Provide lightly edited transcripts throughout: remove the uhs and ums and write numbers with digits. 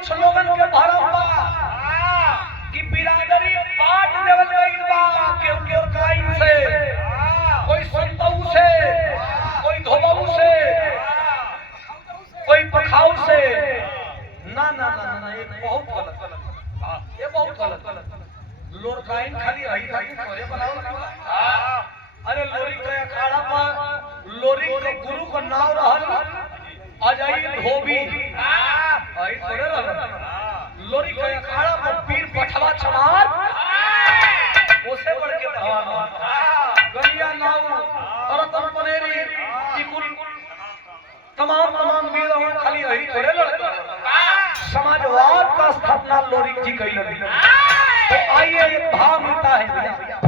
कुछ लोगन के भरम बा कि बिरादरी बांट देवल गइल बा केहू काइन से, कोई संतऊ से, कोई धोबऊ से, कोई पखाऊ से। ना ना ना ना, ये बहुत गलत, ये बहुत गलत। लोरकाइन खाली रही करे बनावल। अरे लोरी के अखाड़ा पर लोरी के गुरु का नाम रहल अजय धोबी, आई थोड़े रहल। लोरी के अखाड़ा पर पीर पठवा चमार ओसे बढ़ के भगवान गलिया नाऊ रतन पनेरी टिकुल तमाम वीर और खाली रही थोड़े लड़का। समाजवाद का स्थापना लोरी जी कइल। तो आइए एक भाव मिलता है भैया।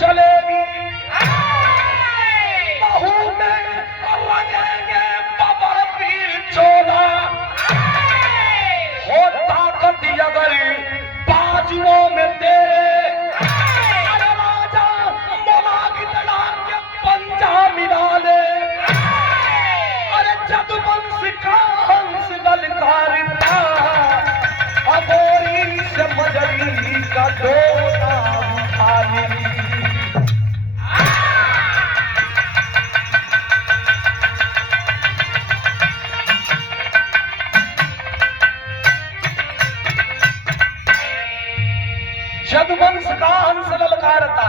चलेगी बहू में रंगेंगे बबर पीर चोला, हो ताकत अगर बाजुओं में तेरे, अरे राजा मोलागी लड़ा के पंजा मिला ले। अरे जदुवंश का हंस ललकारता अबोरी से मजरी का डोला उठा ले। जदुवंश का हंस ललकारता,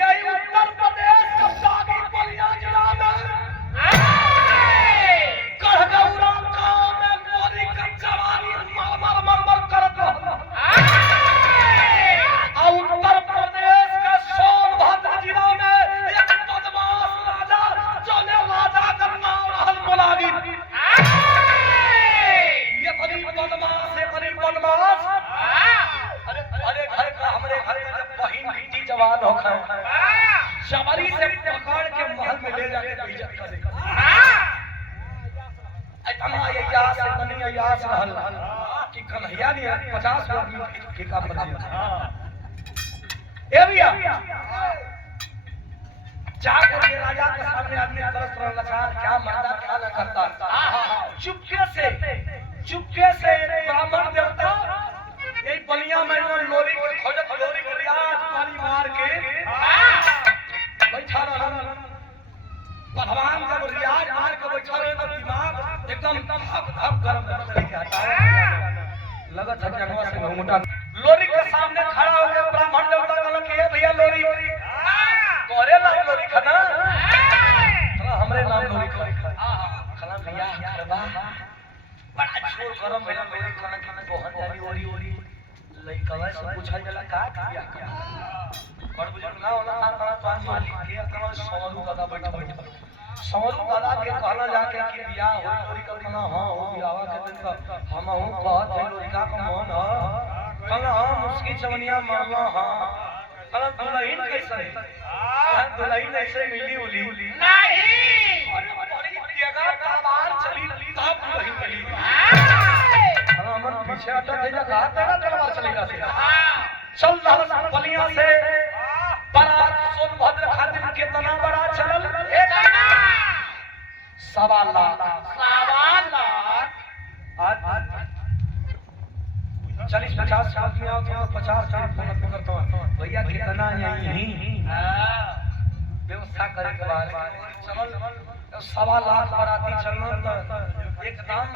यही उत्तर प्रदेश का बागी बलिया जिला में कड़गौरा गांव में मोरी का जवानी मर करत और उत्तर प्रदेश का सोनभद्र जिला में एक बदमाश राजा जोने राजा का नाम रहल मोलागी। ये बड़ी बदमाश है, बड़ी बदमाश। अरे घर का हमरे घर का जब बहिन बेटी जवान होकर जबरी से पकड़ के महल में ले जाके बेइज्जत कर देगा। इतना अयास से तनी अयास रहल कि कन्हैया ने 50 आदमी ठेका पर दिया। ए भैया जाकर के राजा के सामने आदमी तरस रहल लचार, क्या मर्दा क्या न करता। चुपके से ब्राह्मण देवता यही बलिया में लोरी के खोजत लोरी के रियाज पानी मार के बैठा रहल। भगवान जब रियाज मार के बैठा रहे तो दिमाग एकदम धक गरम चले के हटा लगत है जगह से घूमटा। लोरी के सामने खड़ा हो के ब्राह्मण देवता कहल कि भैया लोरी तोरे नाम लोरी खना, हमरे नाम लोरी खना भैया खरबा बड़ा छोड़ गरम भइला लोरी खाना खाना गोहन जानी ओरी लइकवा से पूछल जाला का किया बड़ बुजुर्ग ना होला खाना पान मालिक के कौन सवरू दादा बैठा सवरू दादा के कहना जाके कि बियाह हो लोरी का खाना हां हो बियाह के दिन का हम हूं कहत है लोरी का मन ह कहना हां मुस्की चवनिया मारला हां कहना दुल्हन कैसे है दुल्हन ऐसे मिली उली नहीं। अरे बड़ी जगह तलवार चली तब दुल्हन मिली। हमन पीछे हटा दे जा कहा तेरा तलवार चलेगा से चल रहा बलिया से बारात सोनभद्र खातिर कितना बड़ा चलल सवा लाख आज 40-50 आदमी आओ तो 50 फोन करता हूं भैया कितना यही व्यवस्था करे के बाद चल सवा लाख बराती चलल तो एकदम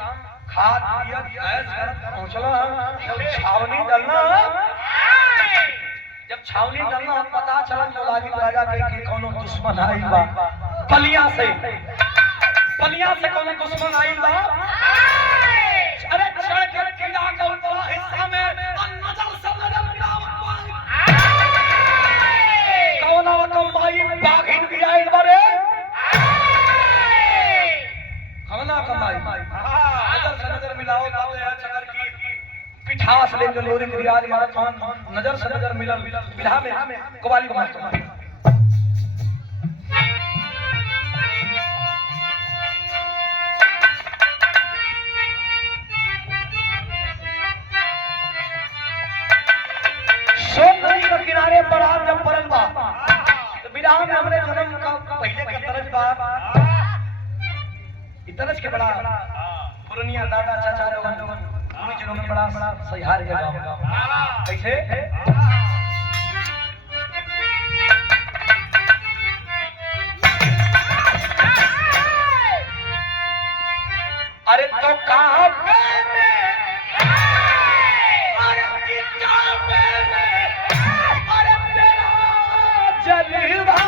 खाद पिया ऐस कर पहुंचला। जब छावनी डलना जब छावनी डलना पता चला मोलागी राजा के कोनो दुश्मन आइल बा बलिया से कोनो दुश्मन आइल बा। अरे चढ़ के किला का ऊपर हिस्सा में नजर से नजर मिलावत कौन माई बाघिन भी आइल बारे पास लेकर लोरी के रियाज मारा खान नजर से नजर मिलल बिरहा में कवाली का मास्टर सोन नदी के किनारे पर आप जब परल बा तो बिरहा में हमने जन्म का पहले का तरज बा इतरज के बड़ा पुरनिया दादा चाचा लोगन पूरी जनों में बड़ा सहिहार के गांव कैसे अरे तो कहां पे में अरे कितना पे में अरे तेरा जलवा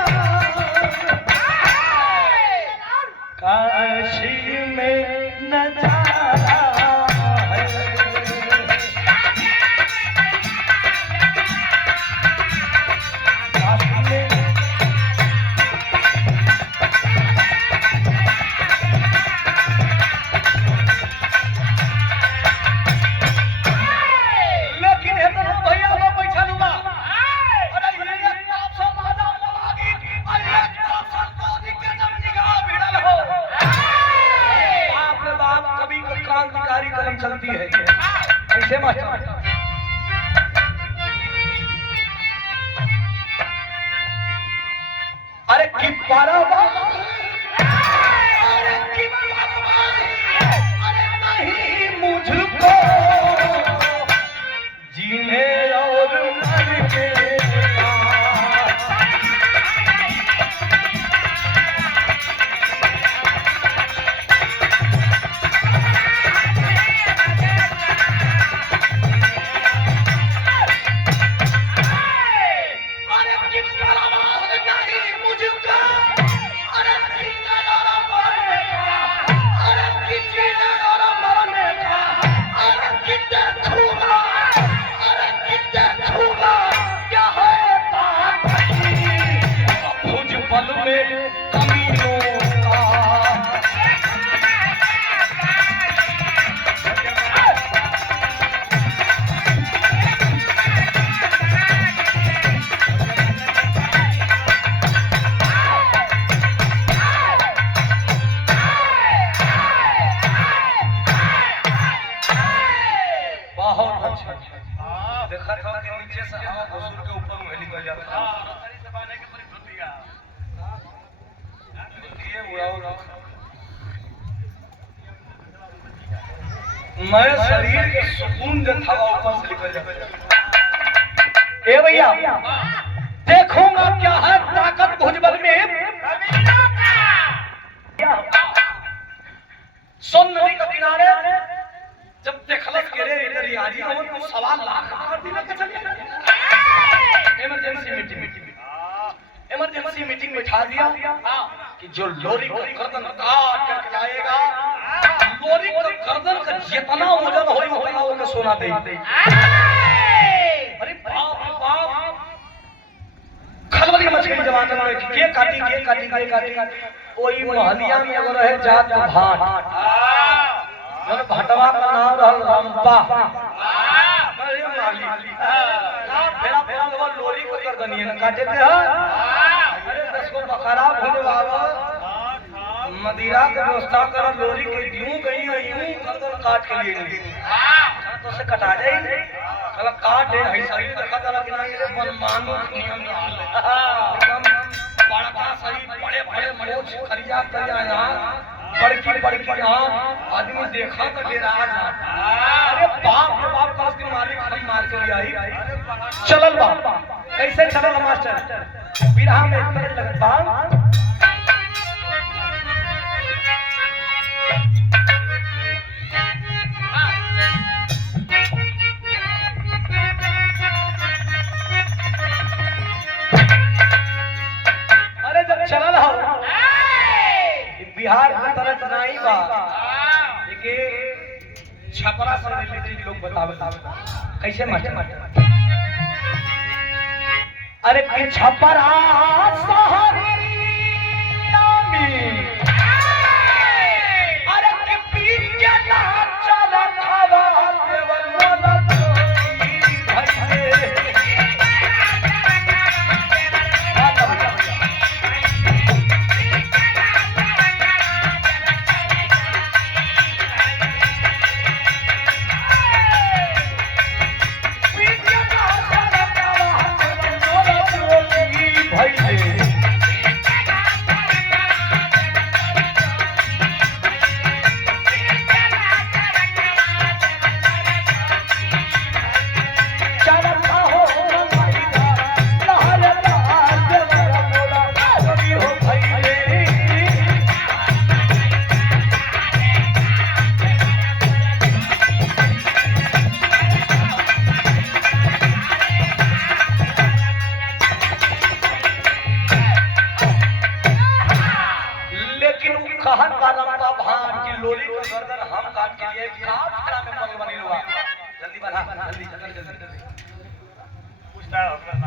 काशी में नजारा है काशी में लेकिन है तो भैया लोग बैठा लूंगा अरे ये एक नाम से माना लगी अरे एक नाम से मोदी के जब निगाह भिड़ल हो बाप रे बाप कभी कोई क्रांतिकारी कलम चलती है कैसे मास्टर अरे की परवा अरे की परवा अरे नहीं मुझको जीने और मरने का अरे की परवा नहीं मुझको अरे जीने और मरने का अरे की जीने और मरने का अरे कितने छूना अरे कितने छूना क्या है बात भुज बल में कमीनों का बहुत अच्छा देखा था कि नीचे से हवा घुसूर के ऊपर में निकल जाता है ये उड़ाओ मैं शरीर के सुकून जब हवा ऊपर से निकल जाता है ए भैया देखूंगा क्या है ताकत भुजबल में सोन नदी के किनारे जब देखलस के रे इधर यारी और कुछ सवाल लाख कर दिला के चलिए इमरजेंसी मीटिंग बैठा दिया कि जो लोरी का गर्दन काट करके लाएगा लोरी का गर्दन का जितना वजन होई उतना वो सोना दे अरे बाप रे बाप खलबली मच गई जवान में के काटी कोई महलिया में अगर है जात भाट जब भटवा का नाम रहल रंपा अरे माली फेरा लोग लोरी को कर दनी है काटे थे अरे 10 को बकरा भुजवावा मदिरा के व्यवस्था कर लोरी के यूं गई है यूं गर्दन काट के लिए गई तो से कटा जाए चला काट दे है शरीर देखा चला कि नहीं रे मनमानो नियम निकाल एकदम बड़ा शरीर बड़े मोछ खरिया यहां बड़की आदमी देखा तो डेरा जाता अरे बाप रे बाप का उसके मालिक हम मार के ले आई चलल बा कैसे चलल मास्टर बिरहा में एक तरह लगता अरे जब चलल हो बिहार की तरफ नहीं बा के छपरा से रिलेटेड लोग बतावे कैसे मास्टर अरे के छपरा शहरिया में अरे के पीर के नाच चला खावा देवर मन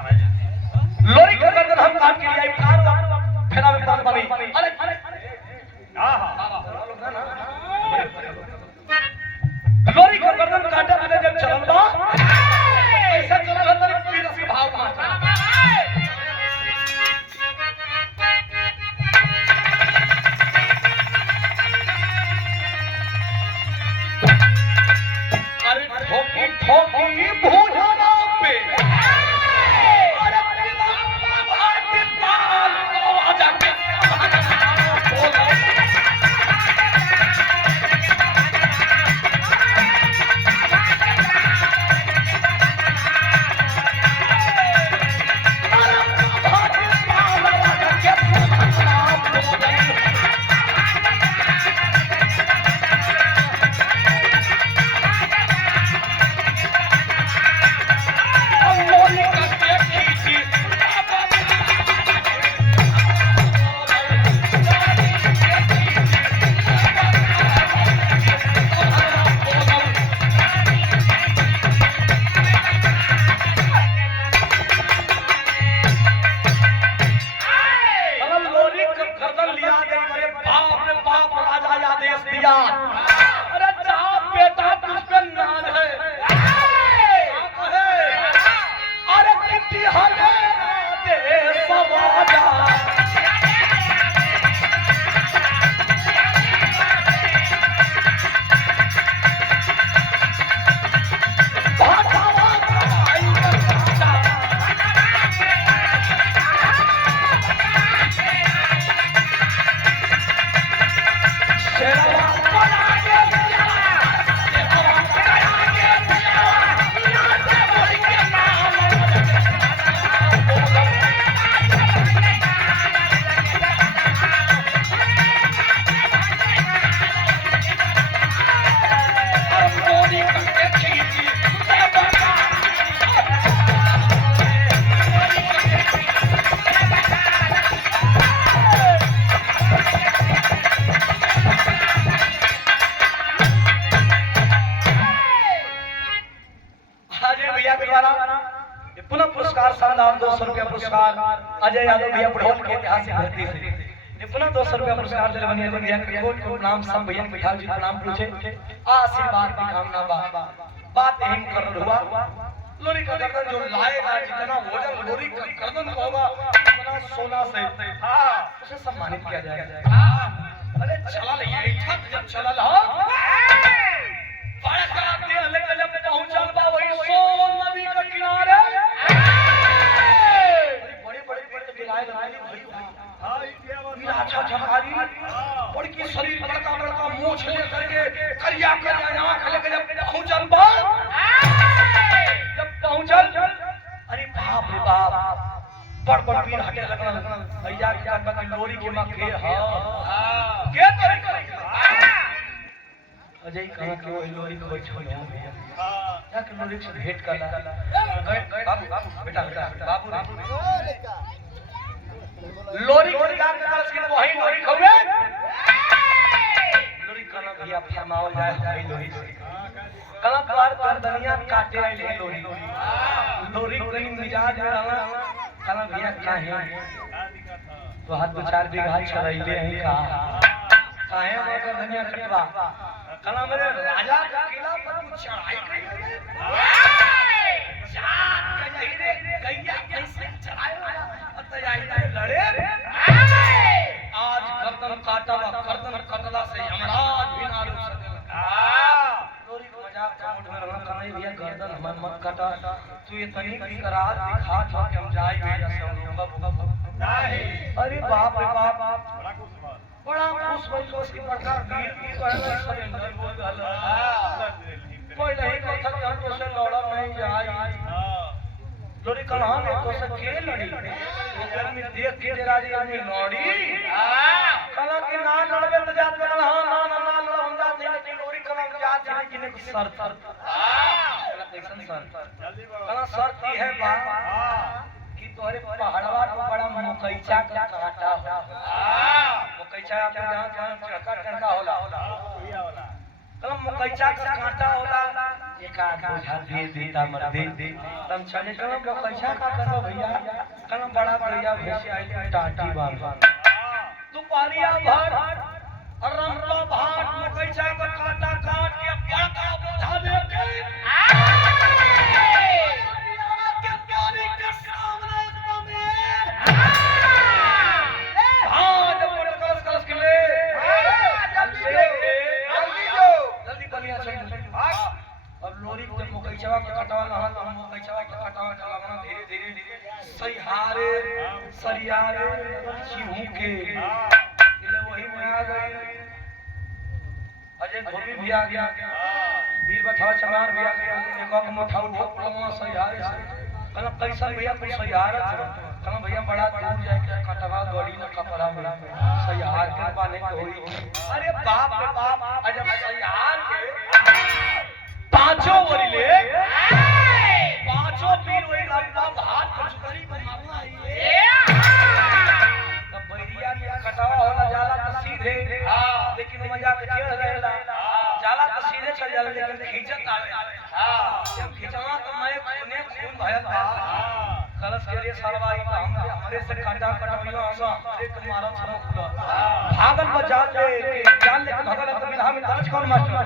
लोरी के गर्दन हम काम के लिए आई कार फेरा में बात बनी अरे हां लोरी के गर्दन काटा मैंने जब चलल बा ऐसा चलल त पीर से भाव मा अरे ठोकी ठोकी भूजाना पे अरे भाटी पाल आजा के पुनः पुरस्कार शानदार 200 रुपया पुरस्कार अजय यादव भैया बुढ़ौल के ऐतिहासिक धरती से ये पुनः 200 रुपया पुरस्कार दे बनिए भैया कोट को नाम सब भैया बिहार जी नाम पूछे आशीर्वाद की कामना बात यही कर हुआ लोरी का गर्दन जो लाएगा जितना वजन लोरी का गर्दन होगा उतना सोना से उसे सम्मानित किया जाएगा। अरे चला ले ये ठक जब चला ला बड़ा का दिल लेके जब पहुंचल बा वही सोन नदी के किनारे बड़े बड़े पेड़ गिराए बनाई भाई हां क्या बात अच्छा झकारी बड़ी की शरीर बड़का बड़का मूंछ लेकर के करिया करिया आंख लेके जब पहुंचल बा जब पहुंचल अरे बाप रे बाप बड़ बड़ पीर हटे लगन भैया क्या बका लोरी के मां के हां के करे अजय कहां के वो लोरी को छोड़ो भैया क्या के लोरी से भेंट करला बाबू बेटा बाबू लोरी को जान कर के वही लोरी खवे लोरी कना भैया फरमाओ जाए वही लोरी कला द्वार पर दुनिया काटे ले लोरी लोरी कोई मिजाज में रहना कला भैया काहे तो हाथ दो चार बीघा चरैले हैं काहे मगर दुनिया कटवा कला मेरे राजा का किला पर चढ़ाई करी जात कहीं रे गैया कैसे चढ़ाया तैयारी लड़े आज गर्दन काटा गर्दन कटला से यमराज भी ना रुक सकेगा लोरी को मजाक का मूड में रहना कहीं भैया गर्दन हमर मत काटा तू ये तनी करार दिखा था कि हम जाए भैया से हम होगा नहीं अरे बाप रे बाप बड़ा खुश भइल उसकी प्रकार वीर की कहला सरेंडर बोल गल कोई नहीं कहता कि हम तो से लड़ा नहीं जाए लोरी कलहा ने तो से खेल लड़ी ओकर में देख के राजी आदमी लड़ी कला के ना लड़बे तो जात कलहा ना लड़ हम जाते लेकिन लोरी कला जात है कि ने शर्त कला कैसन शर्त कला शर्त की है बा कि तोरे पहाड़वा को बड़ा मुकैचा का काटा हो मुकैचा आप जहां जहां चढ़का टंका होला कला मुकैचा का काटा होला ये का बोझा दे देता मर दे तम चले चलो का पैसा का करो भैया कल बड़ा भैया भैंस आई टाटी बांध तू पारिया भर और रंपा भाट मकई चा का काटा काट के क्या का बोझा दे के के प्यारी के सामने एकदम हां जब मोटर कलस कलस के ले जल्दी जो जल्दी बलिया चल अब लोरी जब मकईचवा के कटावा नहल हम मकईचवा के कटावा चलावना धीरे धीरे सहिहारे सरियारे चिहू के इले वही में आ गए अजय धोबी भी आ गया वीर बछवा चमार भी आ गया एक और मोठा उठा पलमा सहिहारे से कहना कैसा भैया कोई सहिहार कहना भैया बड़ा दूर जाए के कटवा गड़ी न कपड़ा में सहिहार के पाने के होई अरे बाप रे बाप अजब सहिहार के पांचों वरिले पांचों पीर वही लंबा भात कचकरी बनाना है तब बैरिया के कटावा होला जाला तो सीधे लेकिन मजा के चढ़ रहेला जाला तो सीधे चल जाला लेकिन खींचत आवे जब खींचवा तो मैं खूने खून भयल था कलश के लिए सरवाई हमरे से काटा कटवियो आसा एक मारा छरो खुदा भागल बजा ले के जान ले भगल तो बिना में दर्ज कौन मास्टर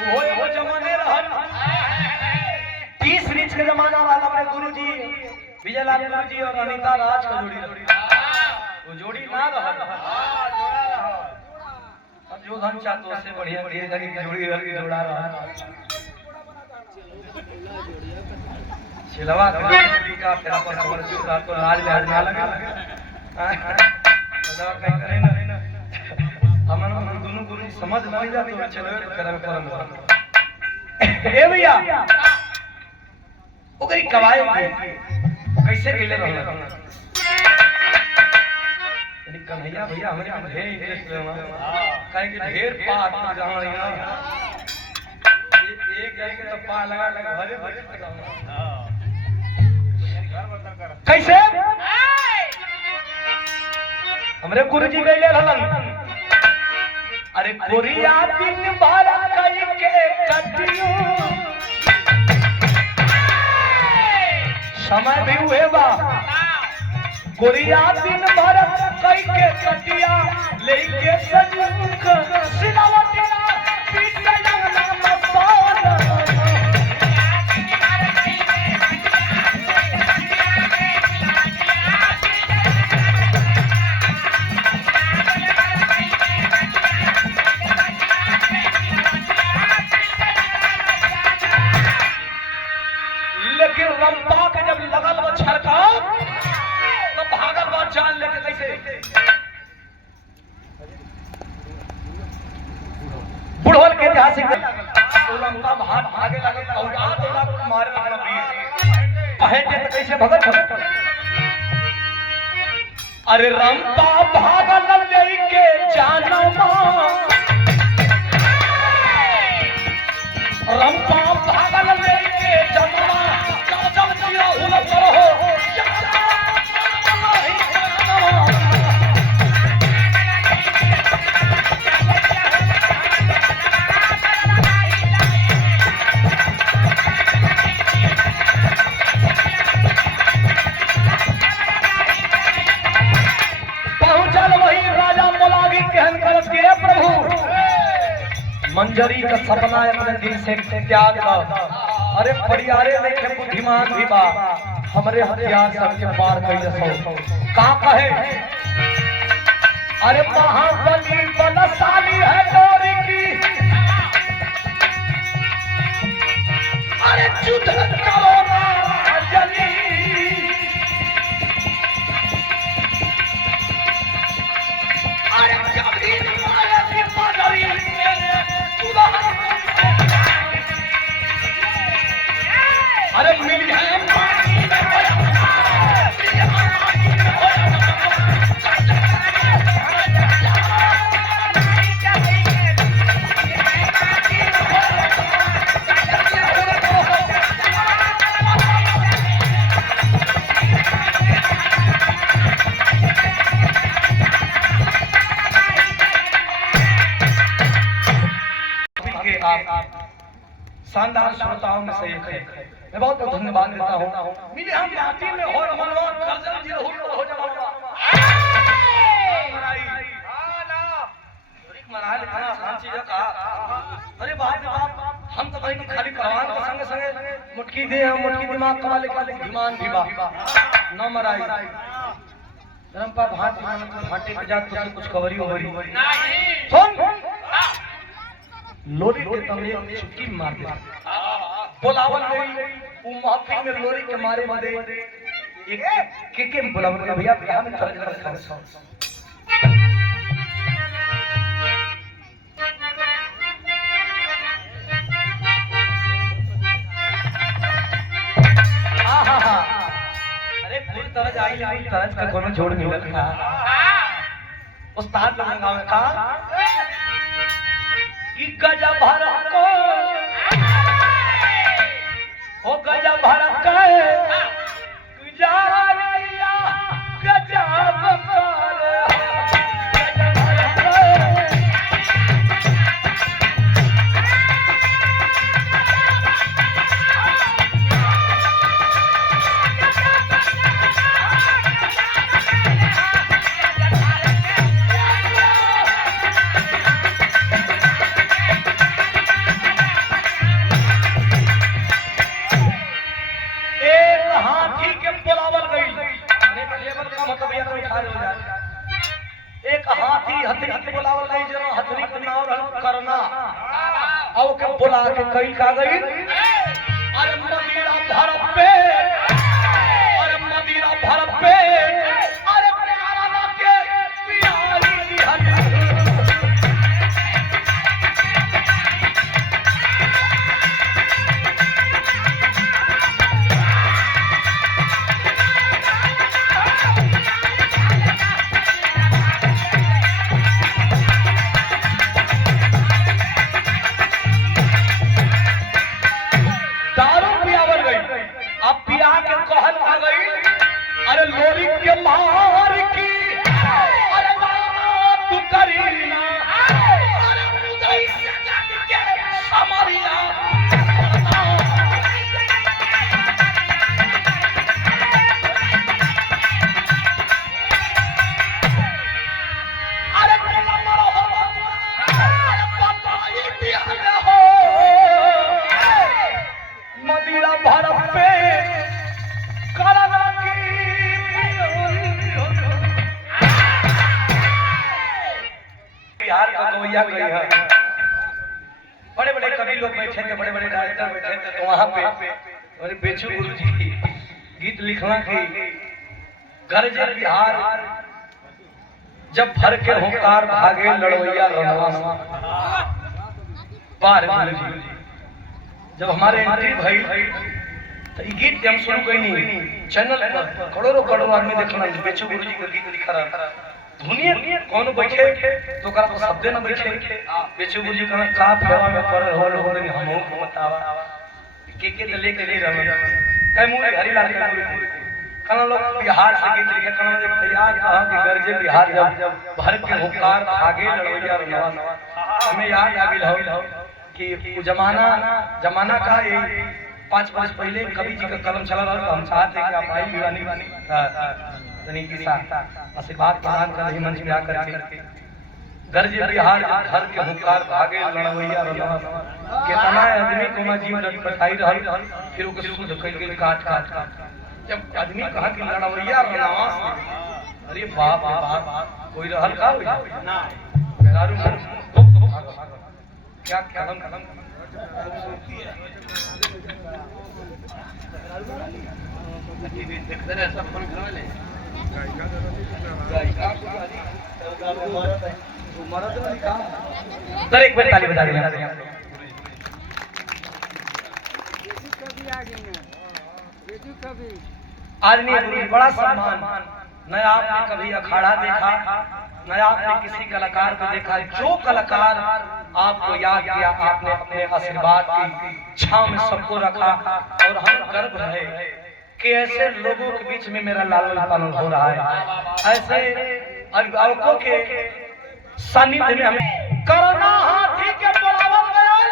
वो जमाने रहन 30 रीच के जमाना वाला अपने गुरुजी विजयलाल गुरुजी और अनीता राज का जोड़ी वो जोड़ी ना रहन अब जो धन चाहतो से बढ़िया बढ़िया धनी की जोड़ी रही जोड़ा रहा छिलवा का फेरा पर खबर चुका तो राज ले ना लगा दवा कहीं करे ना हमन दोनों गुरु समझ नहीं जाते तो चलो करम करम ए भैया ओ गई कवाई कैसे गेले रहल यानी कन्हैया भैया हमरे में ढेर इंटरेस्ट लेवा काहे कि ढेर पात जहां यहां एक जगह तो पा लगा लगा भरे भरे कैसे हमरे गुरुजी गइले रहलन अरे कोरिया दिन भर कई के कटियो समय भी हुए बा कोरिया दिन भर कई के कटिया लेके सजुक सिलावटिया पीछे लगना मसाला रंपा के जब लगल वो छड़का तो भागल वो जान लेके कैसे बुढ़ोल के ऐतिहासिक रंपा भागे लगे औरा तोला को मारे लगल वीर कहे जे तो कैसे भगत अरे रंपा भागल लेके जानमा रंपा भागल लेके जानमा मंजरी का सपना अपने दिल से त्याग दो अरे परियारे देखे बुद्धिमान भी बा हमरे हथियार सबके पार कइले सो का कहे अरे महाबली बलशाली है डोरी की अरे युद्ध करो ना जली अरे कभी मारे की मंजरी अरे मिल है शानदार श्रोताओं में से एक है। मैं बहुत बहुत धन्यवाद देता हूँ। मिले हम माटी में हो मनवा करजन जी हो जावा महाराज इतना आसान चीज का। अरे बाप रे बाप, हम तो कहीं खाली परवान के संगे संगे मुटकी दे हम मुटकी दिमाग कमा लेके ईमान भी बा न मराई धर्म पर भाटे के जात तुझे कुछ खबरी होरी नहीं सुन लोरी के तमरे चुटकी मार दे बोलावल गई वो महफिल में लोरी के मारे मदे एक के बोलावल गई भैया बियाह में चल कर तरज आई तरज का कोनो जोड़ मिलत था उस्ताद लगावे का कि गजब भर को ओ गजब भर के गुजारिया गजब कर एक हाथी हथनी के बुलावल गई जरा हथनी के नाव करना अब के बुला के कई का गई अरे मदीरा भरत पे अरे मदीरा भरत पे अरे प्यारा के प्यारी हट बड़े बड़े कवि लोग बैठे थे बड़े बड़े डायरेक्टर बैठे थे तो वहां पे अरे बेचू गुरु जी गीत लिखना की गरजे बिहार जब भर के होकार भागे लड़वैया रणवा बार गुरु जी जब हमारे एंट्री भई तो ये गीत हम शुरू कइनी चैनल पर करोड़ों आदमी देखना बेचू गुरु जी का गीत लिखा रहा धुनिया कौन बैठे तो करा तो शब्द न बैठे बेचू गुरु जी कहना का फेवा में पर हो रे हम हो बतावा के लेके ले रहे कई मुंह हरिलाल के कहना लोग बिहार से गीत लिखे कहना तैयार कहा कि गरजे बिहार जब भर के होकार भागे लड़वैया रणवा हमें याद आ गेल हो कि जमाना का ये 5 वर्ष पहले कवि जी का कलम चला रहा हम चाहते कि आप आई दीवानी तनी के साथ आशीर्वाद प्रदान कर रही मंच में आकर के गरजे बिहार घर के हुंकार भागे लड़वैया रणवा कितना आदमी को जीव लड़ी पठाई रहल फिर ओके शुद्ध कइल गेल काट जब आदमी कहा कि लड़वैया रणवा अरे बाप रे बाप कोई रहल का होई ना दारू क्या कलम खूबसूरती है देखते रहे सब फोन करवा ले सर एक बार ताली बजा देना आज नहीं बड़ा सम्मान न आपने कभी अखाड़ा देखा न आपने किसी कलाकार को देखा जो कलाकार आपको याद किया आपने अपने आशीर्वाद की छांव में सबको रखा और हम गर्व है कि ऐसे लोगों के बीच में मेरा लालन पालन हो रहा है ऐसे अभिभावकों के सानिध्य में हमें करना हाथी के बुलावल गयल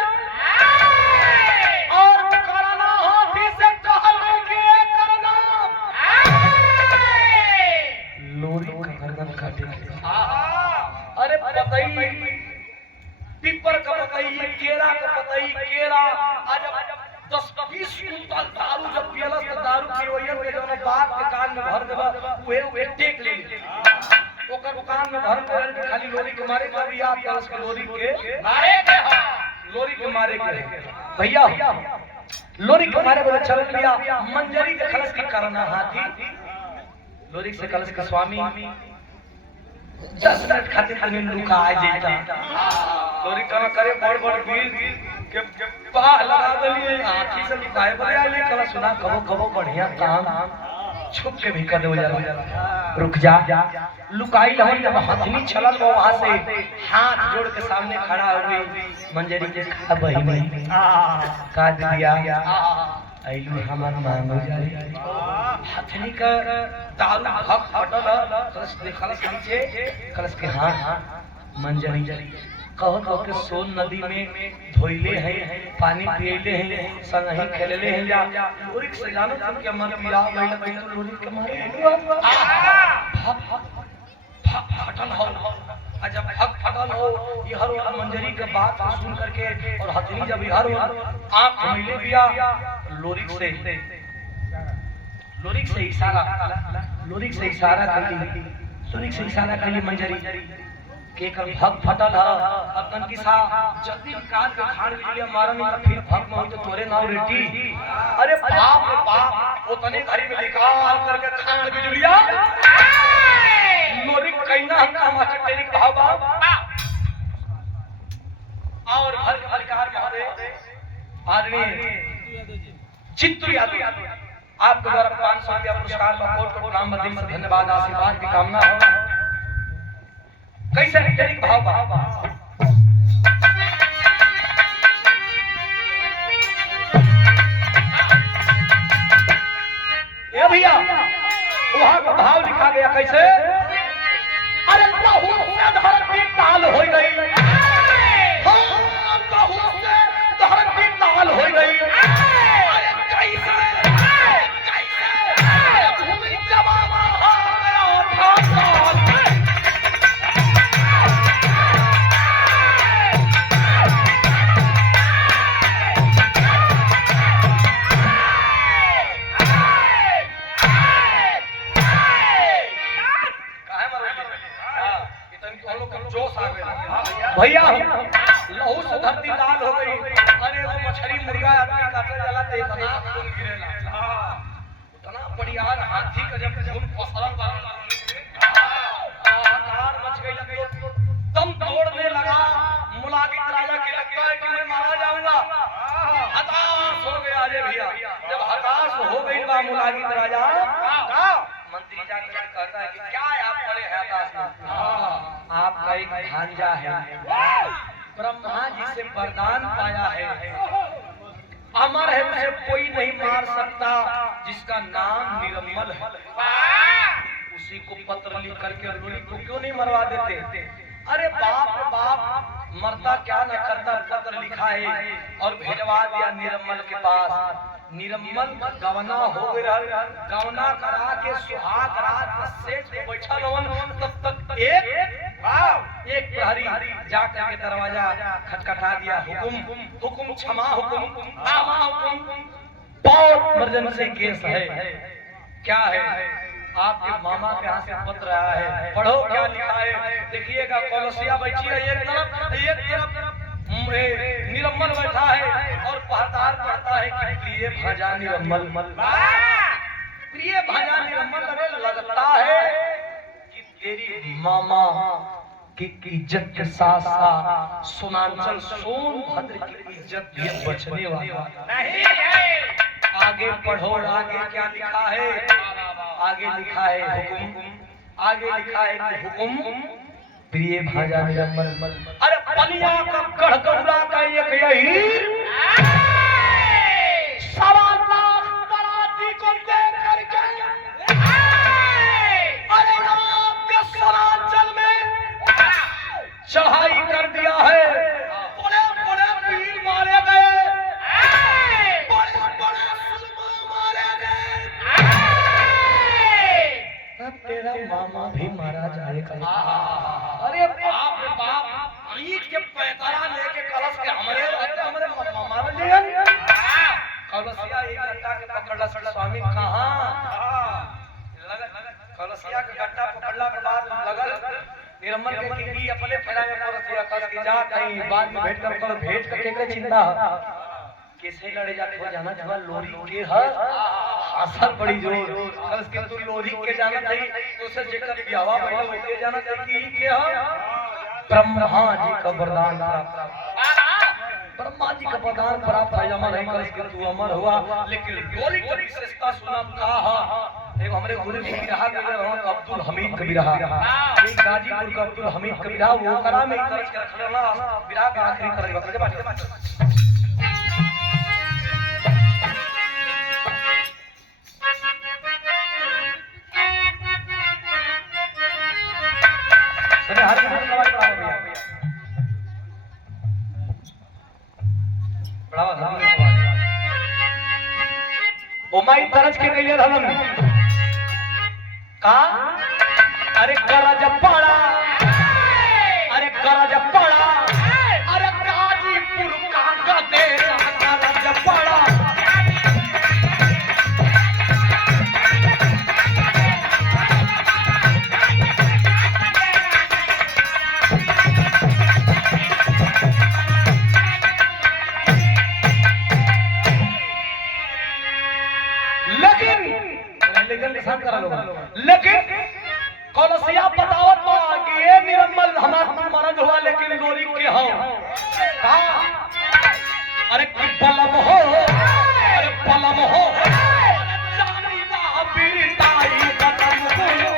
पतई केरा के पतई केरा आज 10-20 कुंटल दारू जब पियलस त दारू के ओयन के जौन बात के कान में भर देबा उहे टेक ले ओकर दुकान में भर कर के खाली लोरी के मारे का भी आप कलश के लोरी के मारे के लोरी के मारे के भैया लोरी के मारे बोले चल लिया मंजरी के कलश की करना हाथी लोरी से कलश के स्वामी 10 मिनट खातिर तने लुका आ जेता लोरी कमा करे बड़ बड़ वीर के पा लगा दलिए हाथी से लुकाए बोले आले कलश सुना कबो बढ़िया काम छुप के भी कर दो जरा रुक जा लुकाई लहन जब हथनी छलल वो वहां से हाथ जोड़ के सामने खड़ा हो गई मंजरी के अब ही नहीं का दिया आइलू हमर मांगो जाई हथनी का दारू हक फटल कलश देखलस नीचे कलश के हां मंजरी कहो तो के सोन नदी में धोइले हैं पानी पियले हैं संग ही खेलले हैं जा लोरी से जानो तुम के मन पिया गइल गइल लोरी के मारे फटल हो जब फटल हो ये हर मंजरी के बात सुन करके और हथनी जब हर आंख मिले बिया लोरी से इशारा कर ली मंजरी के कर भग फटल है अपन की सा जल्दी निकाल के खान लिया मारन त फिर भग में हो तो तोरे नाव रेटी अरे बाप रे बाप ओतने घड़ी में निकाल करके खान बिजुलिया लोरी कइना हम तेरी भाव और घर के अधिकार में हरे आदरणीय चित्तू यादव आपके द्वारा 500 रुपया पुरस्कार का कोट नाम दिल से धन्यवाद आशीर्वाद की कामना हो कैसे तेरी भाव ये भैया वहां का भाव लिखा गया कैसे अरे बहुत से धरती ताल हो गई बहुत से धरती ताल हो गई अरे कैसे भूमि जमाना हो गया भैया लहू से धरती लाल हो गई अरे वो मछली मुर्गा आदमी काटे जाला तो इतना खून गिरेला उतना बढ़ियार हाथी का जब खून फसलल वाला आकार मच गई तो दम तोड़ने लगा मुलागित राजा के लगता है कि मैं मारा जाऊंगा हताश हो गया अरे भैया जब हताश हो गई बा मुलागित राजा मंत्री जाकर कहता है कि क्या आप बड़े हैं हताश आपका एक भांजा है ब्रह्मा जी से वरदान पाया है अमर है उसे कोई नहीं मार सकता जिसका नाम निरम्मल है उसी को पत्र लिख करके लोरी को क्यों नहीं मरवा देते अरे बाप मरता क्या न करता पत्र लिखा है और भेजवा दिया निरम्मल के पास निरम्मल गवना हो गया गवना करा के सुहाग रात में सेठ पे बैठल हवन तब तक एक प्रहरी जाकर के दरवाजा खटखटा दिया हुकुम क्षमा हुकुम बहुत इमरजेंसी केस है क्या है आपके मामा के यहाँ से पत्र आया है पढ़ो क्या लिखा है देखिएगा कौलसिया बैठी है एक तरफ निरम्मल बैठा है और पहतार पढ़ता है कि प्रिय भाजा निरम्मल प्रिय भाजा निरम्मल अरे लगता है कि तेरी मामा की इज्जत के साथ साथ सोनांचल सोनभद्र की इज्जत भी बचने वाला नहीं है आगे पढ़ो आगे क्या लिखा है आगे लिखा है हुकुम आगे लिखा है कि हुकुम प्रिय भाजा निरम्मल अरे पनिया का गढ़गौरा का एक यही सवाल तराजी को देख करके अरे आपके सरांचल में चढ़ाई कर दिया है बड़े बड़े वीर मारे गए बड़े बड़े सुरमा मारे गए अब तेरा मामा भी मारा जाएगा अरे बाप रे बाप ईट के पैतरा लेके कलश के पकड़ला स्वामी कहां कलसिया के गट्टा पकड़ला के बाद लगल निर्मल के की अपने फेरा में परसिया कस की जा कहीं बाद में भेंट कर भेंट करके के चिंता कैसे लड़े जाते हो जाना जवा लोरी के ह असर बड़ी जोर कस के तू लोरी के जाना नहीं तो से जेकर बियावा बैठो के जाना चाहिए की के ह ब्रह्मा जी का वरदान प्राप्त ब्रह्मा जी का वरदान प्राप्त है अमर है कस के तू अमर हुआ लेकिन लोरी की विशेषता सुना कहा एक हमरे गुरु जी की रहा अब्दुल हमीद कबीरा ये गाजीपुर का अब्दुल हमीद कबीरा वो करा में दर्ज कर खलना विराग के आखिरी करेगा के बात अरे हर दिन नवाज पढ़ा भैया पढ़ावा था ओ माई दर्ज के गइले रहलन का अरे करज पड़ा अरे करज पड़ा अरे गाजीपुर का गदे करज पड़ा लेकिन कलसिया बतावत बा कि ये निर्मल हमार मरद हुआ लेकिन लोरी के हो का अरे कि पलम हो अरे पलम हो जानी ना बीरताई कदम हो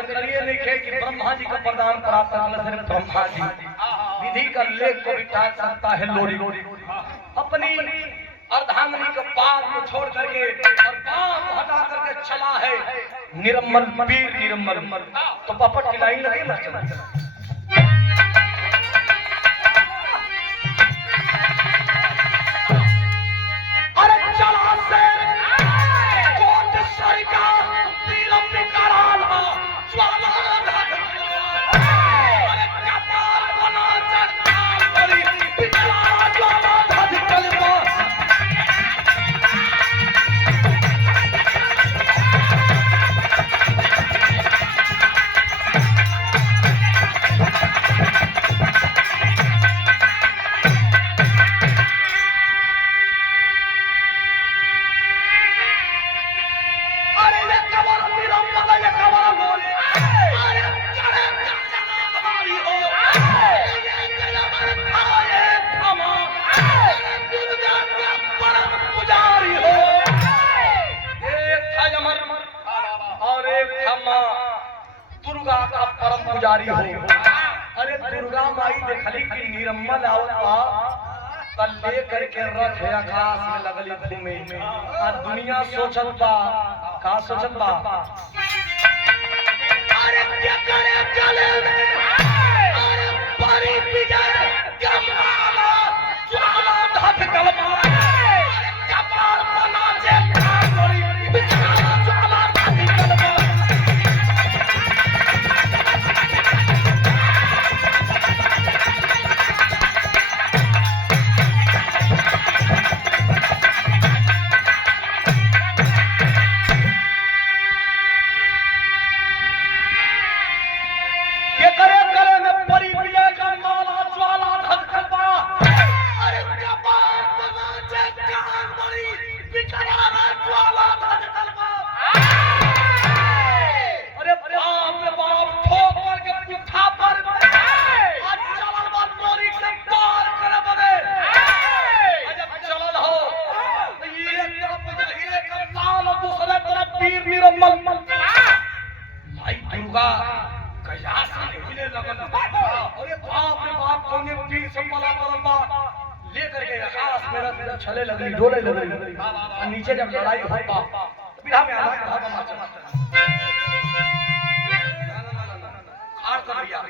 ब्रह्मा जी का वरदान प्राप्त करने सिर्फ ब्रह्मा जी विधि का लेख को भी टाल सकता है लोरी अपनी अर्धांगिनी के पाद को छोड़ करके और पांव को हटा करके चला है निर्मल पीर निर्मल तो पपट की लाइन लगी ना चला अरे चला से कोट सरका नीलम निकाला ज्वाला दुर्गा का परम पुजारी हो अरे दुर्गा माई देखली कि निर्मल आवत बा कल ले करके रथ आकाश में लगली घूमे आ दुनिया सोचत बा का सोचत बा अरे क्या करे गले में अरे बड़ी विजय कमाला ज्वाला धक कलमा अरे कपाल बना जे बड़ी बिचारा ज्वाला धक कलमा लगल। अरे बाप रे बाप, कौने पीर से पला पड़ल बा, लेकर के आकाश में रथ चले लगली, डोले लगली। और नीचे जब लड़ाई होता बिरहा में आधा भाग माचा खाड़ कर भैया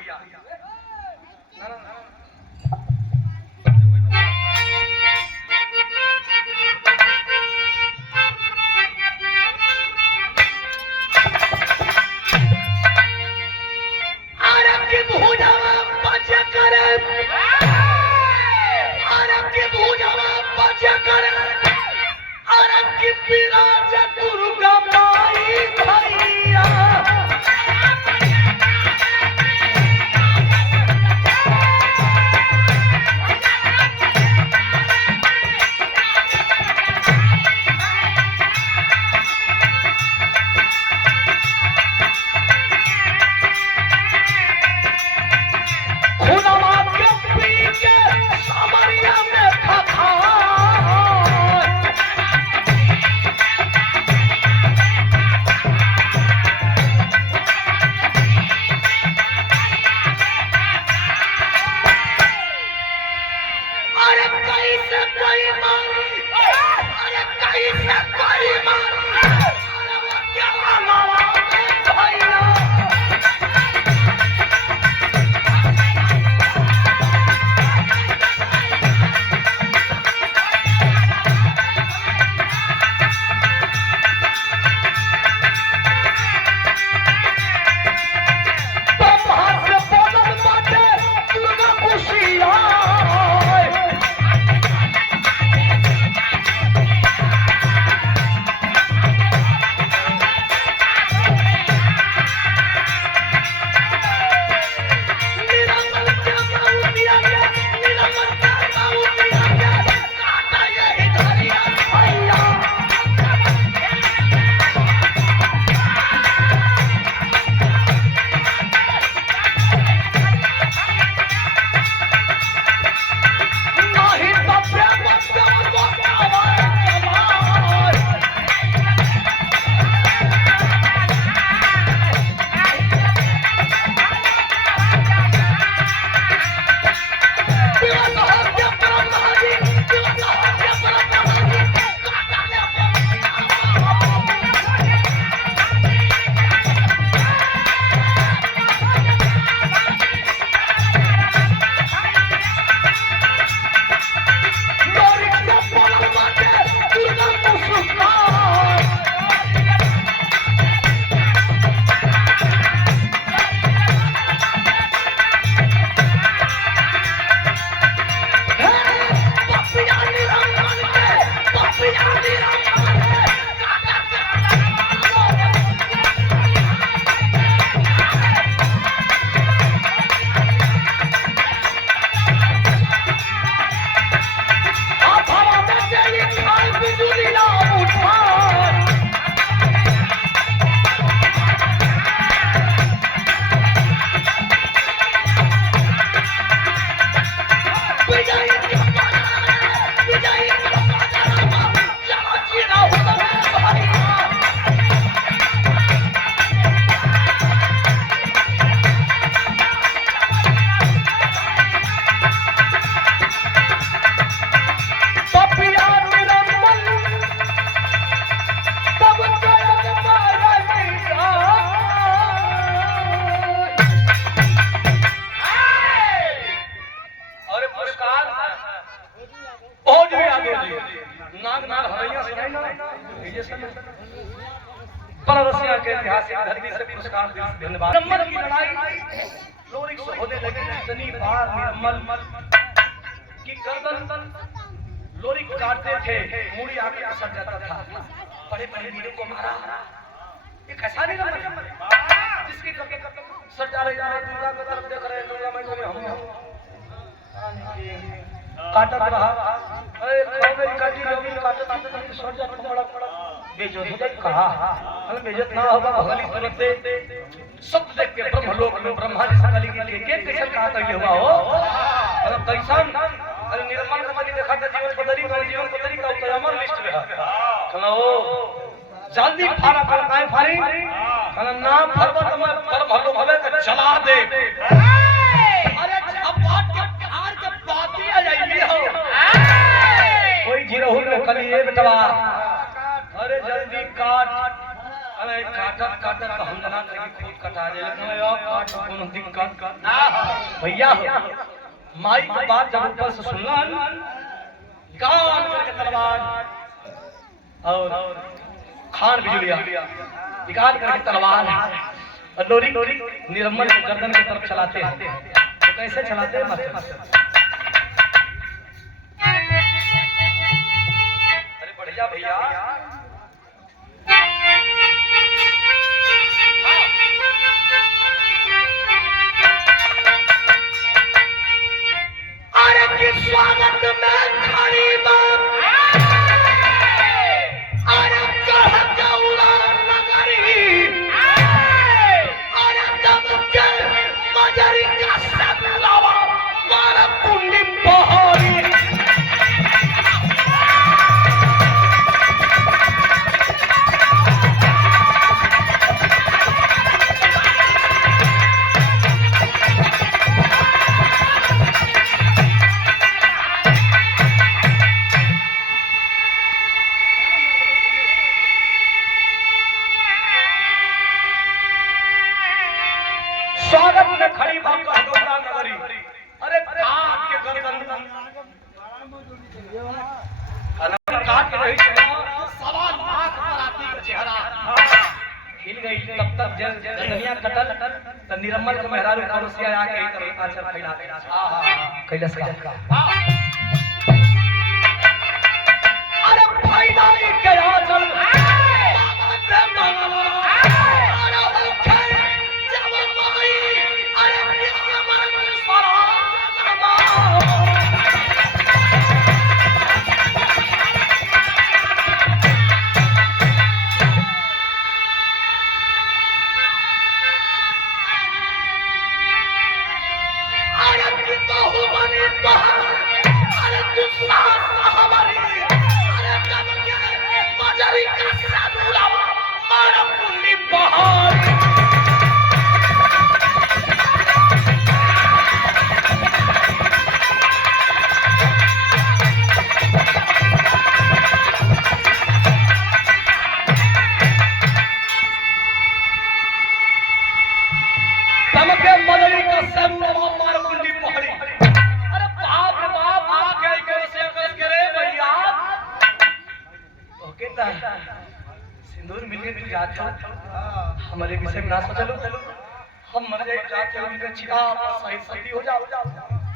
परवसिया के ऐतिहासिक धरती से पुरस्कार धन्यवाद। निर्मल की लड़ाई लोरिक से होने लगी। इतनी बार निर्मल की गर्दन लोरिक काटते थे, मूड़ी आकर सट जाता था। बड़े बड़े वीरों को मारा। ये कैसा निर्मल जिसके सट जा रहे दुर्गा की तरफ देख रहे, दुर्गा मैं को हम काटत रहा। अरे कौवे काटी जो भी काटत सट जा बड़ा बेजो हो जाए कहा हमें बेइज्जत ना होगा। भगली तुरंत सब देख के ब्रह्मलोक में ब्रह्मा जी सकली के कैसे कहा कहिए हुआ हो। अरे कैसन अरे निर्मल का बनी देखा था जीवन पदरी का जीवन पदरी का तो अमर लिस्ट में है। सुनो जल्दी फारा कर काय फारी कहला नाम फरबत में परम हल्लो भवे के जला दे अरे झपाट के फार के बाती आ जाई हो कोई जिरहुल में कली ए बेटवा अरे जल्दी काट अरे काटत काटत तो हम जना कहीं खुद कटा जाए लेकिन यो काट कोनो दिक्कत ना भैया माई की बात जब ऊपर से सुनलन गान करके तलवार और खान बिजलिया निकाल करके तलवार और लोरी निरम्मल को गर्दन की तरफ चलाते हैं तो कैसे चलाते हैं मास्टर अरे बढ़िया भैया अरे किस स्वागत में खड़ी बात अरे कह गौरा नगरी अरे दब के मजरी का सब लावा मारा कुंडी पहाड़ी स्वागत में खड़ी बाबा गौरा नगरी अरे काट के गर्दन काट के रही सवा लाख बराती का चेहरा खिल गई तब तक जदनिया कटल त निरम्मल के मेहरारू पड़ोसिया आके इधर आचर फैला दे कैलाश का अरे फैला के आचल सिंदूर मिलने मिल जाता हमारे विषय में ना सोचलो हम मर जाए जाते उनके चिता सही सही हो जाओ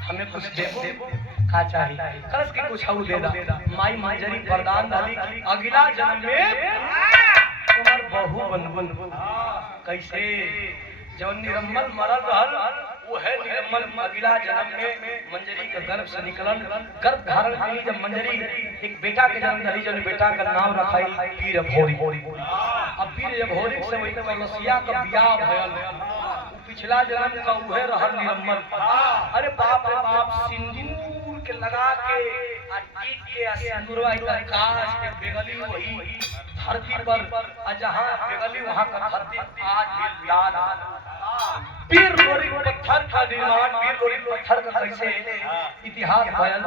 हमें कुछ देबो का चाहिए कलश के कुछ और दे दा माई माजरी वरदान डाली कि अगला जन्म में तुम्हार बहू बनबन कैसे जवन निरम्मल मरल रहल वो है निरम्मल अगला जन्म में मंजरी के गर्भ से निकलन गर्भ धारण के लिए जब मंजरी एक बेटा के जन्म दली जन बेटा का नाम रखाई पीर भोरी अब पीर भोरी से वही कलसिया का बियाह भयल पिछला जन्म का उहे रहल निरम्मल अरे बाप रे बाप सिंदूर के लगा के आ टीक के आ सिंदूरवा का काश के बेगली वही धरती पर जहां बेगली वहां का धरती आज भी याद पीर लोरी पत्थर का निर्माण पीर लोरी पत्थर का कैसे इतिहास बयान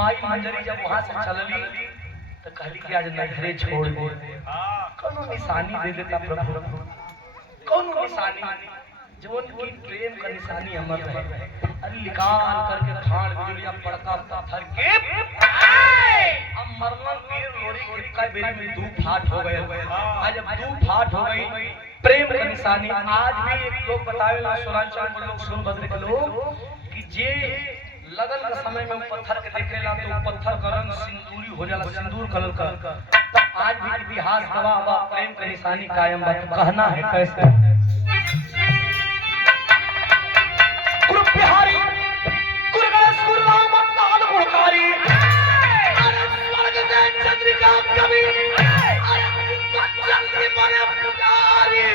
माई मंजरी जब वहां से चलली तो कहली कि आज नजरे छोड़ दे कोनो निशानी दे देता प्रभु कोनो निशानी जोन की प्रेम का निशानी अमर रहे अरे निकाल करके खान बिजलिया पड़का पत्थर के अब मरलन पीर लोरी का बेरी में दो फाट हो गए आज जब दो फाट हो गई प्रेम का निशानी आज भी एक लोग बतावे ना सुरांचल के लोग सोनभद्र के लोग कि जे लगन के समय में पत्थर के देखेला तो पत्थर का रंग सिंदूरी हो जाला सिंदूर कलर का तो आज भी इतिहास गवाह बा प्रेम का निशानी कायम बा कहना है कैसे गुरु बिहारी गुरु गणेश गुरु राम नाम गुणकारी अरे स्वर्ग के चंद्रिका कवि अरे जल्दी बने पुकारी